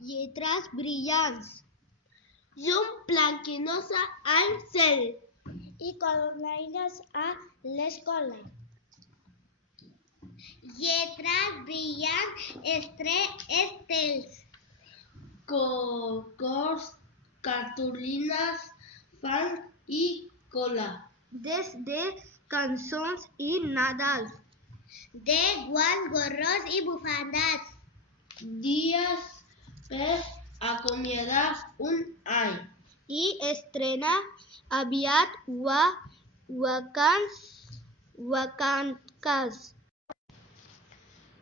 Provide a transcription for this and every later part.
lletres brillants, llum blanquinosa al cel i colomines a l'escola. Lletres brillants, estels, cors, cartolines, fang i cola. Des de cançons i Nadal. De guants, gorros i bufandes. Dies per acomiadar un any. I estrena aviat vacances.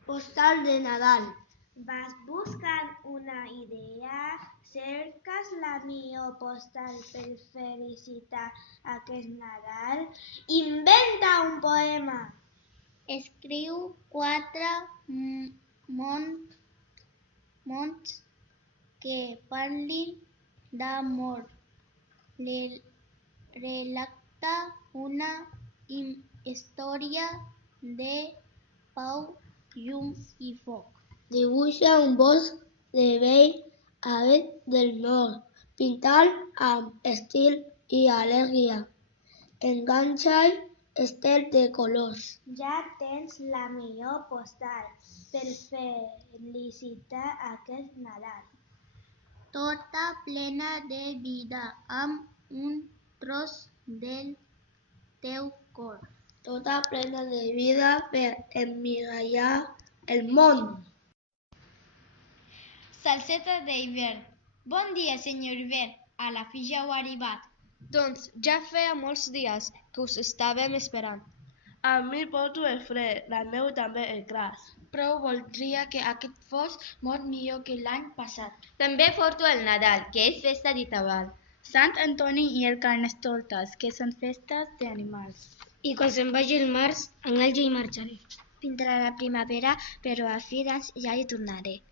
Postal de Nadal. Vas buscant una idea? Cerques la millor postal per felicitar aquest Nadal? Inventa un poema! Escriu 4 mots que parlin d'amor. Relata una història de pau, llum i foc. Dibuixa un bosc de vell avet del nord, pintant amb estil i alegria. Enganxa estel de colors. Ja tens la millor postal per felicitar aquest Nadal. Tota plena de vida, amb un tros del teu cor. Tota plena de vida per emmirallar el món. Salseta d'hivern. Bon dia, senyor hivern. A la fi ja heu arribat. Doncs ja feia molts dies que us estàvem esperant. A mi porto el fred, la neu també el gras. Però voldria que aquest fos molt millor que l'any passat. També porto el Nadal, que és festa de tabal. Sant Antoni i el Carnestoltes, que són festes d'animals. I quan se'n vagi el març, en el jo hi marxaré. Vindrà la primavera, però a fi d'any ja hi tornaré.